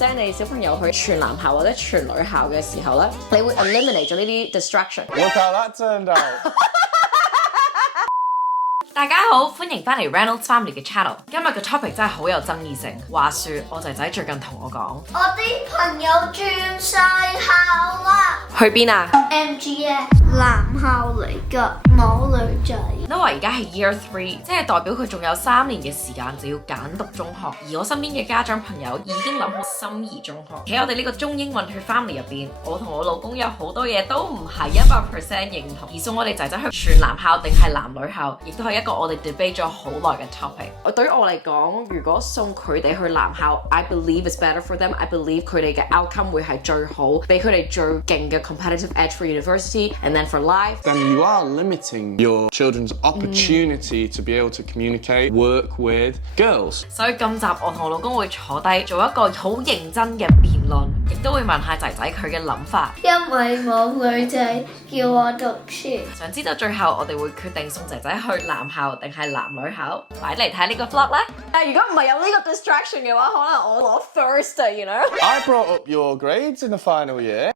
send 你小朋友去全男校或者全女校嘅時候咧，你會 eliminate 咗呢啲 distraction。Look how that turned out 大家好，歡迎翻嚟 Reynolds Family 嘅 channel。今日嘅 topic 真係好有爭議性。話說我仔仔最近同我講，我啲朋友轉晒校啦。去邊啊 ？MGS 男校嚟㗎，冇女仔。因為而家係 Year 3，即係代表佢仲有3年嘅時間就要揀讀中學。而我身邊嘅家長朋友已經諗好心儀中學。喺我哋呢個中英混血 family 入邊，我同我老公有好多嘢都唔係100% 認同。而送我哋仔仔去全男校定係男女校，亦都係一個我哋 debate 咗好耐嘅 topic。對於我嚟講，如果送佢哋去男校 ，I believe it's better for them. I believe 佢哋嘅 outcome 會係最好，俾佢哋最勁嘅 competitive edge for university and then for life. Then you are limiting your children's opportunity to be able to communicate, work with girls. 所以今集我同我老公會坐低做一個好認真嘅辯論，亦都會問下仔仔佢嘅諗法。因為冇女仔叫我讀書。想知道最後我哋會決定送仔仔去男校定係男女校？快嚟睇呢個 vlog 啦！但如果唔係有呢個 distraction 嘅話，可能我攞 first 啊，you know。I brought up your grades in the final year.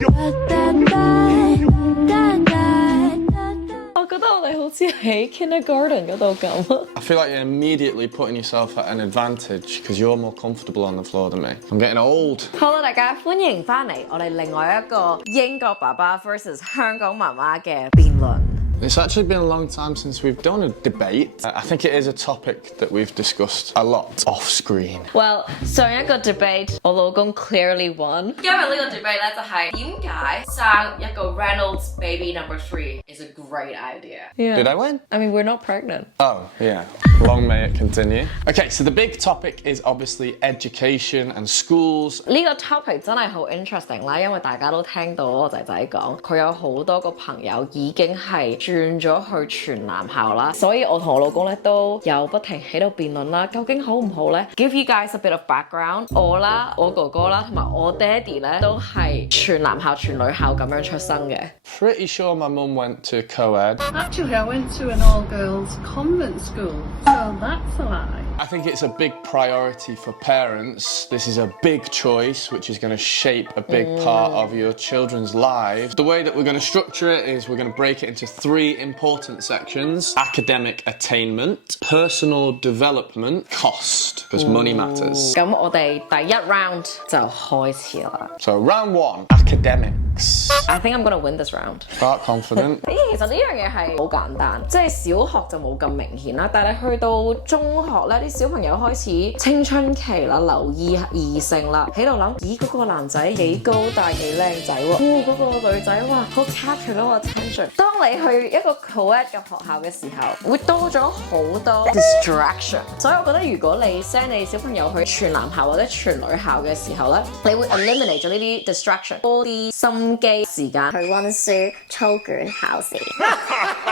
我覺得我哋好似喺 kindergarten 嗰度咁。I feel like you're immediately putting yourself at an advantage because you're more comfortable on the floor than me. I'm getting old. 好啦，大家歡迎翻嚟我哋另外一個英國爸爸 versus 香港媽媽嘅辯論。It's actually been a long time since we've done a debate. I think it is a topic that we've discussed a lot off screen. Well， 上一個 debate 我老公 clearly won。今日呢個 debate 咧就係點解生一個 Reynolds baby number 3 is a great idea. Yeah. Did I win? I mean, we're not pregnant. Oh, yeah. Long may it continue. Okay, so the big topic is obviously education and schools. 呢個 topic 真係好 interesting 啦，因為大家都聽到我仔仔講，佢有好多個朋友已經係轉咗去全男校啦，所以我同我老公咧都有不停喺度辯論啦，究竟好唔好咧 ？Give you guys a bit of background， 我啦、我哥哥啦同埋我爹哋咧都係全男校、全女校咁樣出生嘅。Pretty sure my mum went to co-ed. Actually, I went to an all-girls convent school, so that's a lie. I think it's a big priority for parents. This is a big choice which is going to shape a big part of your children's lives. The way that we're going to structure it is we're going to break it into 3 important sections: academic attainment, personal development, cost, because money matters. 咁我哋第一 round 就開始啦。So round 1, academics. I think I'm gonna win this round. Start confident. 其實呢樣嘢係好簡單，即係小學就冇咁明顯啦，但係去到中學咧，啲小朋友開始青春期啦，留意異性啦，喺度諗，咦嗰個男仔幾高大幾靚仔喎，嗰個女仔哇好 capture 到我 attention。當你去一個 co-ed 嘅學校嘅時候，會多咗好多 distraction。所以我覺得如果你 send 你小朋友去全男校或者全女校嘅時候咧，你會 eliminate 咗呢啲 distraction， 多啲心機時間去溫書、操卷、考試。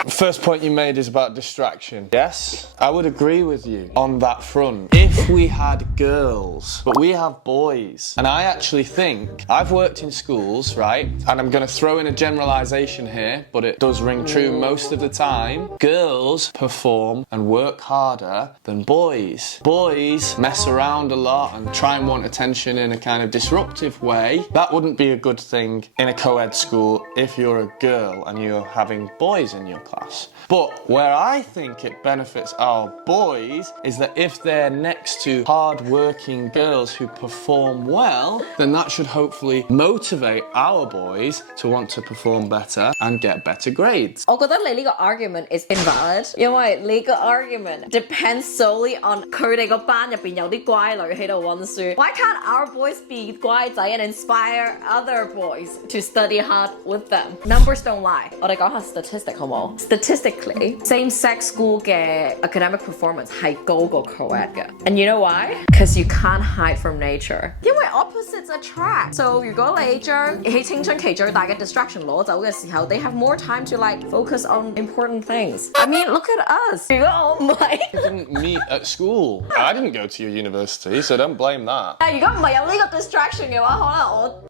First point you made is about distraction. Yes, I would agree with you on that front. If we had girls, but we have boys, and I actually think I've worked in schools, right? And I'm going to throw in a generalization here, but it does ring true most of the time. Girls perform and work harder than boys. Boys mess around a lot and try and want attention in a kind of disruptive way. That wouldn't be a good thing in a co-ed school if you're a girl and you're having boys in your class. But where I think it benefits our boys is that if they're next to hard-working girls who perform well, then that should hopefully motivate our boys to want to perform better and get better grades. 我覺得你呢個 argument is invalid， 因為你個 argument depends solely on 佢哋個班入邊有啲乖女喺度溫書。Why can't our boys be 乖仔 and inspire other boys to study hard with them? Numbers don't lie。我哋講下 statistic 好冇 ？Statistically, same-sex school 嘅 academic performance 係高過 co-ed 嘅。And you know why? Because you can't hide from nature。因為 opposites attract。So 如果你將喺青春期最大嘅 distraction 攞走嘅時候 ，they have more time to like focus on important things. I mean, look at us。如果我唔係， We didn't meet at school. I didn't go to your university, so don't blame that. 但如果唔係有呢個 distraction 嘅話，可能我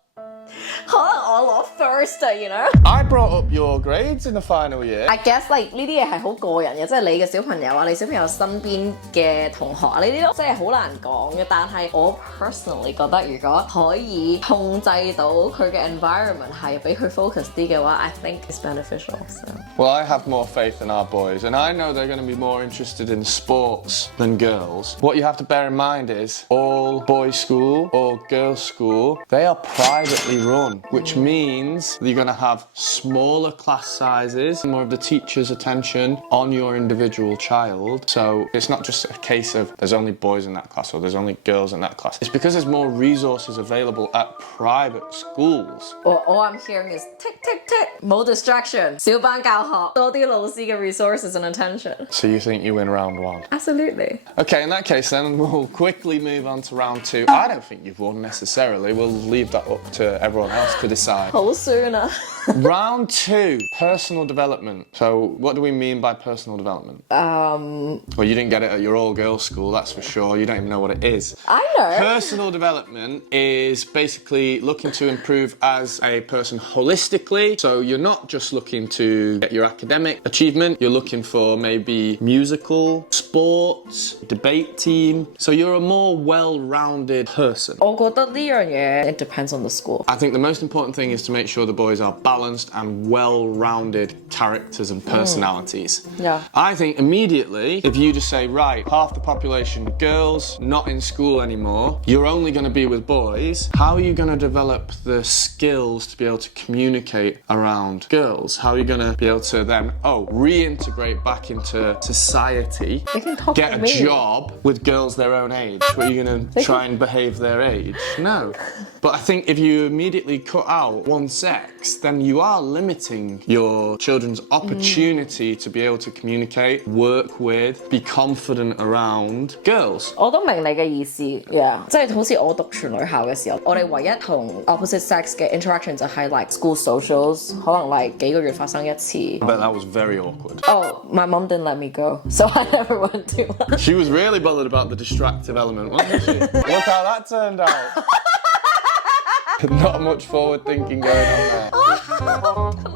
可能我攞 first 啊，you know。I brought up your grades in the final year. I guess like 呢啲嘢係好個人嘅，即係你嘅小朋友啊，你小朋友身邊嘅同學啊，呢啲都真係好難講嘅。但係我 personally 覺得，如果可以控制到佢嘅 environment 係俾佢 focus 啲嘅話 ，I think it's beneficial. So. Well, I have more faith in our boys, and I know they're going to be more interested in sports than girls. What you have to bear in mind is all boys' school or girls' school, they are privately run, which means you're going to have smaller class sizes, more of the teacher's attention on your individual child. So it's not just a case of there's only boys in that class or there's only girls in that class. It's because there's more resources available at private schools. All I'm hearing is tick, tick, tick. More distraction. 小班教學，多啲老師嘅 resources and attention. So you think you win round one? Absolutely. Okay, in that case then we'll quickly move on to round two. I don't think you've won necessarily. We'll leave that up to everyone else to decide. 好soon啊。Round two, personal development. So what do we mean by personal development? Well, you didn't get it at your all-girls school, that's for sure. You don't even know what it is. I know. Personal development is basically looking to improve as a person holistically. So you're not just looking to get your academic achievement, you're looking for maybe musical, sports, debate team. So you're a more well-rounded person. 我覺得呢樣嘢 it depends on the school. I think the most important thing is to make sure the boys are balanced and well-rounded characters and personalities. Yeah. I think immediately, if you just say, right, half the population girls, not in school anymore, you're only going to be with boys, how are you going to develop the skills to be able to communicate around girls? How are you going to be able to then, reintegrate back into society, They can talk get to a me. job with girls their own age? Where you're going to try and behave their age? No. But I think if you immediately cut out one sex, then you are limiting your children's opportunity to be able to communicate, work with, be confident around girls. 我都明你嘅意思 ，yeah， 即係好似我讀全女校嘅時候，我哋唯一同 opposite sex 嘅 interaction 就係 like school socials，可能 like 幾個月發生一次。 But that was very awkward. Oh, my mom didn't let me go, so I never went to one. She was really bothered about the distractive element, wasn't she? Look how that turned out. Not much forward thinking going on there.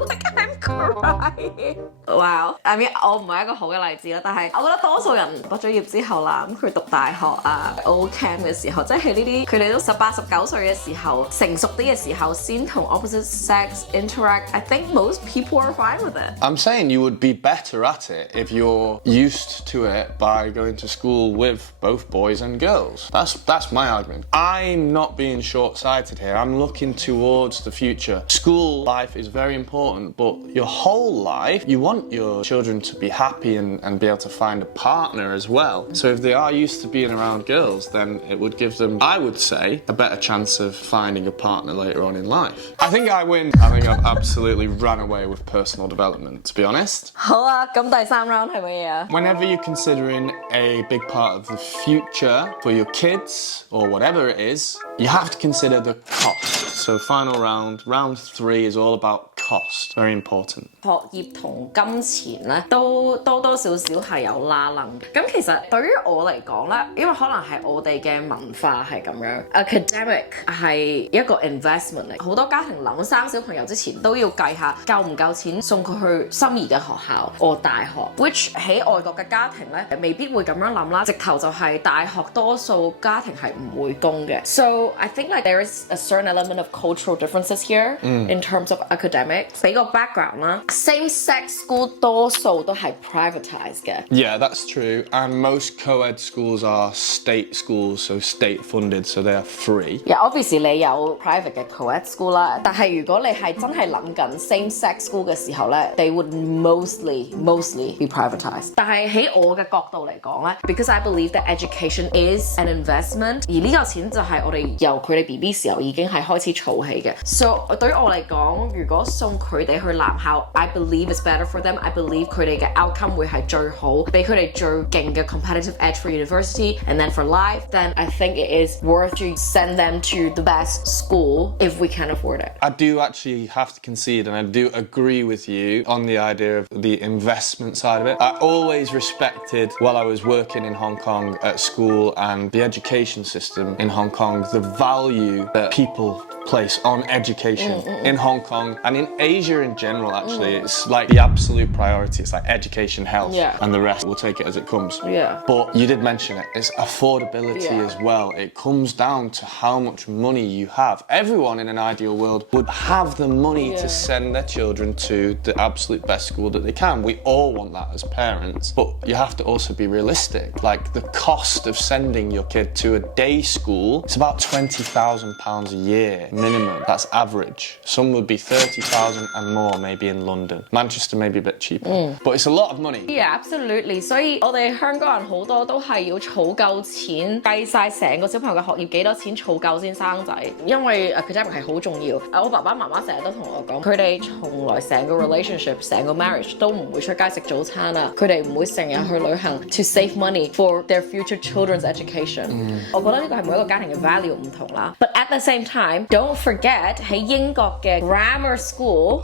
Like I'm crying. Wow. I mean， 我唔係一個好嘅例子啦，但係我覺得多數人畢咗業之後啦，咁佢讀大學啊 O Camp 嘅時候，即係呢啲佢哋都18、19歲嘅時候，成熟啲嘅時候，先同 opposite sex interact. I think most people are fine with it. I'm saying you would be better at it if you're used to it by going to school with both boys and girls. That's my argument. I'm not being short-sighted here. I'm looking towards the future. School life is very important, but your whole life, you want your children to be happy and be able to find a partner as well. So if they are used to being around girls, then it would give them, I would say, a better chance of finding a partner later on in life. I think I win. I think I've absolutely run away with personal development, to be honest. 好啊，咁第三 round 係乜嘢啊？ Whenever you're considering a big part of the future for your kids or whatever it is, you have to consider the cost. So final round, round 3 is all about cost. Very important. 學業同金錢咧都多多少少係有拉楞。咁其實對於我嚟講咧，因為可能係我哋嘅文化係咁樣 ，academic 係一個 investment 嚟。好多家庭諗生小朋友之前都要計下夠唔夠錢送佢去心儀嘅學校或大學 ，which 喺外國嘅家庭咧未必會咁樣諗啦。直頭就係大學多數家庭係唔會供嘅。So I think like there is a certain element of cultural differences here in terms of academics. 俾個 background 啦 ，same-sex school 多數都係 privatized 嘅。Yeah, that's true. And most co-ed schools are state schools, so state-funded, so they are free. Yeah, obviously 你有 private 嘅 co-ed school 啦，但係如果你係真係諗緊 same-sex school 嘅時候咧 ，they would mostly be privatized。但係喺我嘅角度嚟講咧 ，because I believe that education is an investment， 而呢個錢就係我哋由佢哋 BB 時候已經係開始儲起嘅。So 對於我嚟講，如果送佢哋去男校 I believe it's better for them. I believe 佢哋嘅 outcome 會係最好，俾佢哋最勁嘅 competitive edge for university and then for life. Then I think it is worth to send them to the best school if we can afford it. I do actually have to concede, and I do agree with you on the idea of the investment side of it. I always respected, while I was working in Hong Kong at school and the education system in Hong Kong, the value that people place on education in Hong Kong and in Asia in general, actually. It's like the absolute priority. It's like education, health, and the rest. We'll take it as it comes. Yeah. But you did mention it. It's affordability as well. It comes down to how much money you have. Everyone in an ideal world would have the money to send their children to the absolute best school that they can. We all want that as parents. But you have to also be realistic. Like the cost of sending your kid to a day school, it's about £20,000 a year minimum. That's average. Some would be 30,000 and more, maybe in London. Manchester may be a bit cheaper. But it's a lot of money. Yeah, absolutely. 所以我哋香港人好多都係要儲夠錢，計晒成個小朋友嘅學業幾多錢儲夠先生仔，因為academic係好重要。我爸爸媽媽成日都同我講，佢哋從來成個 relationship、成個 marriage 都唔會出街食早餐啊，佢哋唔會成日去旅行 to save money for their future children's education。我覺得呢個係每一個家庭嘅 value 唔同啦。But at the same time, don't forget 喺英國嘅 grammar school。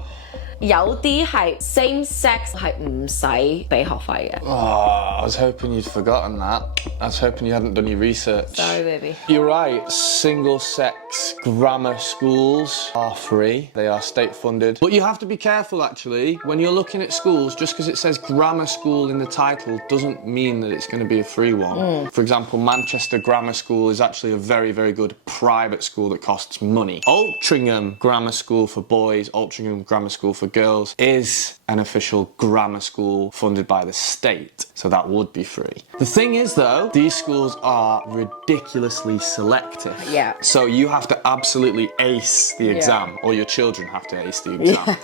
有啲係 same sex 係唔使俾學費嘅。Oh, I was hoping you'd forgotten that. I was hoping you hadn't done your research. Sorry, baby. You're right. Single-sex grammar schools are free. They are state-funded. But you have to be careful, actually. When you're looking at schools, just because it says grammar school in the title doesn't mean that it's going to be a free one. For example, Manchester Grammar School is actually a very, very good private school that costs money. Altrincham Grammar School for boys, Altrincham Grammar School for girls is an official grammar school funded by the state, so that would be free. The thing is though, these schools are ridiculously selective. Yeah. So you have to absolutely ace the exam, or your children have to ace the exam.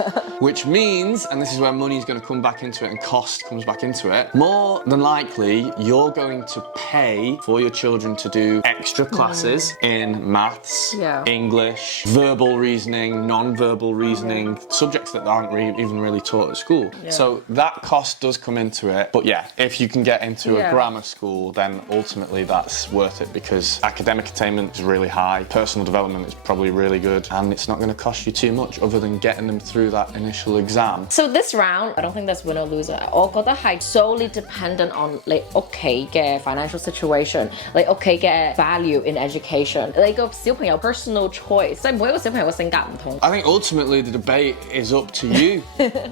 Which means, and this is where money is going to come back into it and cost comes back into it, more than likely you're going to pay for your children to do extra classes in maths, English, verbal reasoning, non-verbal reasoning, subjects that aren't even really taught at school. So that cost does come into it. But yeah, if you can get into a grammar school, then ultimately that's worth it because academic attainment is really high, personal development is probably really good, and it's not going to cost you too much other than getting them through that initial exam. So this round, I don't think that's winner loser. 我覺得係 solely dependent on 你屋企嘅 financial situation, 你屋企嘅 value in education, 你個小朋友 personal choice. 即係每一個小朋友嘅性格唔同。I think ultimately the debate is up to you.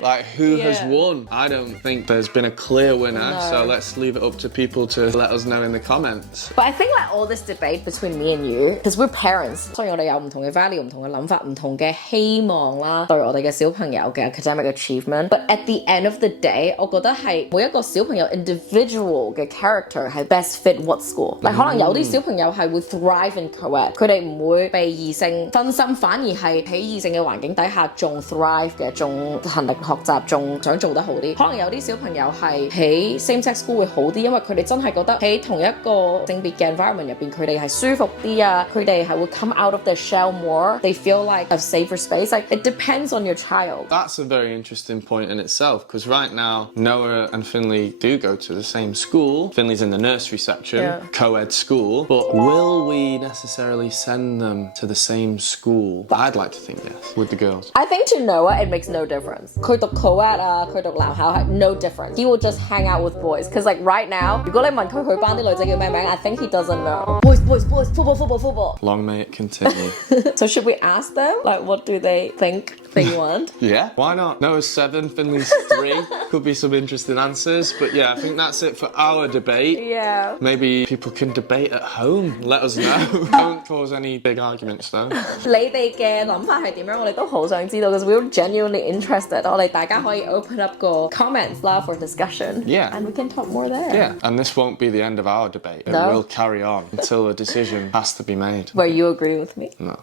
Like who has won? I don't think there's been a clear winner, so let's leave it up to people to let us know in the comments. But I think like all this debate between me and you, because we're parents, 所以我哋有唔同嘅 value, 唔同嘅諗法, 唔同嘅希望啦，對我哋嘅小朋友嘅 academic achievement. But at the end of the day, 我覺得係每一個小朋友 individual 嘅 character 係 best fit what school. Like 可能有啲小朋友係會 thrive in co-ed, 佢哋唔會被異性分心，反而係喺異性嘅環境底下仲 thrive 嘅，仲勤力學習，仲想做得好啲。可能有啲小朋友係喺 same sex school 會好啲，因為佢哋真係覺得喺同一個性別嘅 environment 入邊，佢哋係舒服啲啊，佢哋係會 come out of their shell more. They feel like a safer space. Like it depends on your child. That's a very interesting point in itself because right now Noah and Finley do go to the same school. Finley's in the nursery section, co-ed school. But will we necessarily send them to the same school? I'd like to think yes, with the girls. I think to Noah it makes no difference. 佢讀 co-ed 啊，佢讀男校係 no difference. He will just hang out with boys. Because like right now, 如果你問佢班啲女仔叫咩名 I think he doesn't know. Boys, boys, boys, football, football, football. Long may it continue. So should we ask them? Like what do they think they want? Yeah, why not? Noah's 7, Finley's 3. Could be some interesting answers. But yeah, I think that's it for our debate. Yeah. Maybe people can debate at home. Let us know. Don't cause any big arguments though. 你哋嘅諗法係點樣？我哋都好想知道 because we're genuinely interested. 我哋大家可以 open up 個 comments 啦 for discussion. Yeah. And we can talk more there. Yeah, and this won't be the end of our debate. It will carry on until a decision has to be made. Where you agree with me? No.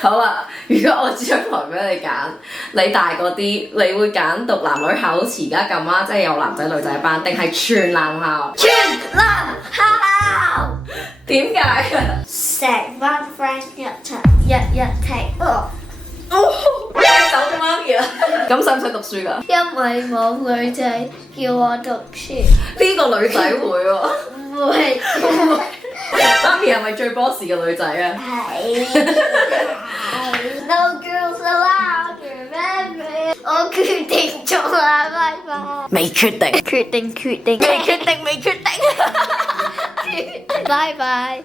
好啦，如果我將來俾你揀，你大個啲，你會揀讀男女校好似而家咁啊，即係有男仔女仔班，定係全男校？全男校。點解啊？成班 friend 一齊日日睇我。走咗媽咪啦！咁使唔使讀書㗎？因為冇女仔叫我讀書。呢個女仔會喎。唔會。媽咪係咪最 boss 嘅女仔啊？係。No girls allowed, remember. 我決定咗啦，拜拜。未決定。決定。未決定。拜拜。